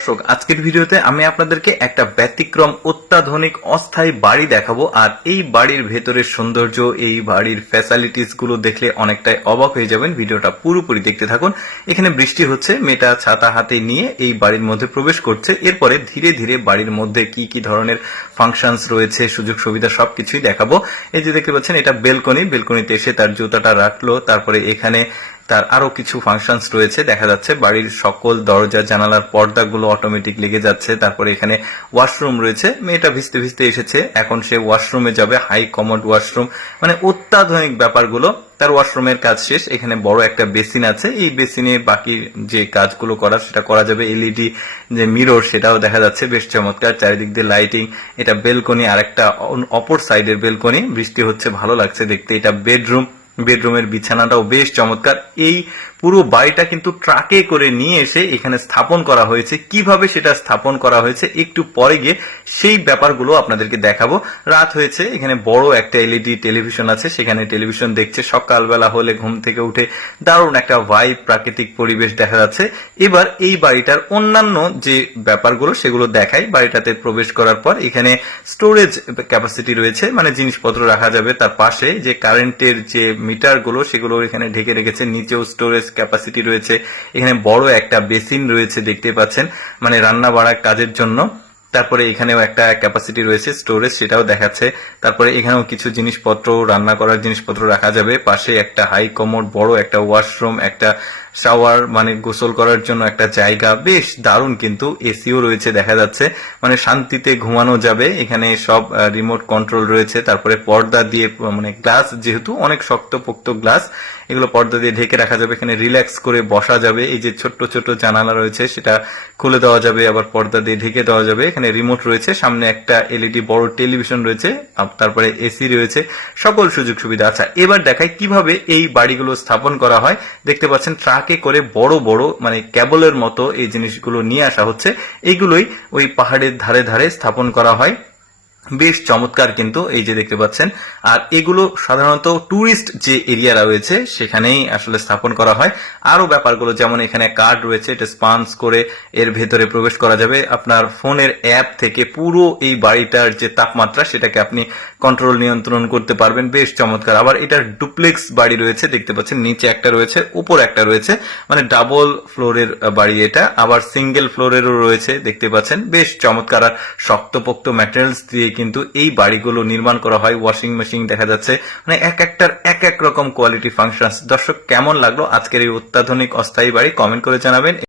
দর্শক, আজকের ভিডিওতে আমি আপনাদেরকে একটা ব্যতিক্রম, অত্যাধুনিক, অস্থায়ী বাড়ি দেখাবো। আর এই বাড়ির ভেতরের সৌন্দর্য, এই বাড়ির ফ্যাসিলিটিসগুলো দেখলে অনেকটাই অবাক হয়ে যাবেন। ভিডিওটা পুরোপুরি দেখতে থাকুন। এখানে বৃষ্টি হচ্ছে, মেয়েটা ছাতা হাতে নিয়ে এই বাড়ির মধ্যে প্রবেশ করছে। এরপরে ধীরে ধীরে বাড়ির মধ্যে কি কি ধরনের ফাংশনস রয়েছে, সুযোগ সুবিধা সবকিছুই দেখাবো। এই যে দেখতে পাচ্ছেন, এটা বেলকনি। বেলকনিতে এসে তার জুতাটা রাখল। তারপরে এখানে তার আরও কিছু ফাংশনস রয়েছে। দেখা যাচ্ছে বাড়ির সকল দরজা, জানালার পর্দাগুলো অটোমেটিক লেগে যাচ্ছে। তারপরে এখানে ওয়াশরুম রয়েছে। মেয়েটা ভিজতে ভিজতে এসেছে। এখন সে ওয়াশরুমে যাবে হাই কমোড ওয়াশরুম মানে অত্যাধুনিক ব্যাপারগুলো। তার ওয়াশরুমের কাজ শেষ। এখানে বড় একটা বেসিন আছে। এই বেসিনে বাকি যে কাজগুলো করার, সেটা করা যাবে এলইডি যে মিরর সেটাও দেখা যাচ্ছে। বেশ চমৎকার। চারিদিক দিয়ে লাইটিং এটা বেলকনি আর একটা অপর সাইডের বেলকনি বৃষ্টি হচ্ছে, ভালো লাগছে দেখতে। এটা বেডরুম বেডরুমের বিছানাটাও বেশ চমৎকার। এই পুরো বাড়িটা কিন্তু ট্রাকে করে নিয়ে এসে এখানে স্থাপন করা হয়েছে। কীভাবে সেটা স্থাপন করা হয়েছে একটু পরে গিয়ে সেই ব্যাপারগুলো আপনাদেরকে দেখাবো। রাত হয়েছে, এখানে বড় একটা এলইডি টেলিভিশন আছে, সেখানে টেলিভিশন দেখছে, সকালবেলা হলে ঘুম থেকে উঠে দারুণ একটা ভাইব প্রাকৃতিক পরিবেশ দেখা যাচ্ছে। এবার এই বাড়িটার অন্যান্য যে ব্যাপারগুলো, সেগুলো দেখাই। বাড়িটাতে প্রবেশ করার পর এখানে স্টোরেজ ক্যাপাসিটি রয়েছে মানে জিনিসপত্র রাখা যাবে তার পাশে। যে কারেন্টের যে মিটারগুলো, সেগুলো এখানে ঢেকে রেখেছে। নিচেও স্টোরেজ ক্যাপাসিটি রয়েছে। এখানে বড় একটা বেসিন রয়েছে দেখতে পাচ্ছেন মানে রান্না বাড়ার কাজের জন্য। তারপরে এখানেও একটা ক্যাপাসিটি রয়েছে স্টোরেজ সেটাও দেখাচ্ছে। তারপরে এখানেও কিছু জিনিসপত্র, রান্না করার জিনিসপত্র রাখা যাবে। পাশে একটা হাই কমোড বড় একটা ওয়াশরুম একটা শাওয়ার মানে গোসল করার জন্য একটা জায়গা বেশ দারুণ কিন্তু এসিও রয়েছে, দেখা যাচ্ছে। মানে শান্তিতে ঘুমানো যাবে। এখানে সব রিমোট কন্ট্রোল রয়েছে। তারপরে পর্দা দিয়ে মানে গ্লাস যেহেতু অনেক শক্ত পোক্ত গ্লাস এগুলো পর্দা দিয়ে ঢেকে রাখা যাবে। এখানে রিল্যাক্স করে বসা যাবে। এই যে ছোট্ট ছোট্ট জানালা রয়েছে, সেটা খুলে দেওয়া যাবে, আবার পর্দা দিয়ে ঢেকে দেওয়া যাবে। এখানে রিমোট রয়েছে। সামনে একটা এলইডি বড় টেলিভিশন রয়েছে তারপরে এসি রয়েছে। সকল সুযোগ সুবিধা আচ্ছা এবার দেখায় কীভাবে এই বাড়িগুলো স্থাপন করা হয়। দেখতে পাচ্ছেন ট্রাকে করে বড় বড় মানে ক্যাবলের মতো এই জিনিসগুলো নিয়ে আসা হচ্ছে। এইগুলোই ওই পাহাড়ের ধারে ধারে স্থাপন করা হয়। বেশ চমৎকার কিন্তু এই যে দেখতে পাচ্ছেন। আর এগুলো সাধারণত ট্যুরিস্ট যে এরিয়া রয়েছে, সেখানেই আসলে স্থাপন করা হয়। আরও ব্যাপারগুলো, যেমন এখানে কার্ড রয়েছে, এটা স্পান্স করে এর ভেতরে প্রবেশ করা যাবে। আপনার ফোনের অ্যাপ থেকে পুরো এই বাড়িটার যে তাপমাত্রা, সেটাকে আপনি কন্ট্রোল নিয়ন্ত্রণ করতে পারবেন। বেশ চমৎকার। আবার এটার ডুপ্লেক্স বাড়ি রয়েছে, দেখতে পাচ্ছেন, নিচে একটা রয়েছে, উপর একটা রয়েছে মানে ডাবল ফ্লোরের বাড়ি এটা। আবার সিঙ্গেল ফ্লোরেরও রয়েছে, দেখতে পাচ্ছেন, বেশ চমৎকার। আর শক্তপোক্ত ম্যাটেরিয়ালস দিয়ে কিন্তু এই বাড়িগুলো নির্মাণ করা হয়। ওয়াশিং মেশিন দেখা যাচ্ছে মানে এক একটার এক এক রকম কোয়ালিটি ফাংশন দর্শক, কেমন লাগল আজকের এই অত্যাধুনিক অস্থায়ী বাড়ি? কমেন্ট করে জানাবেন।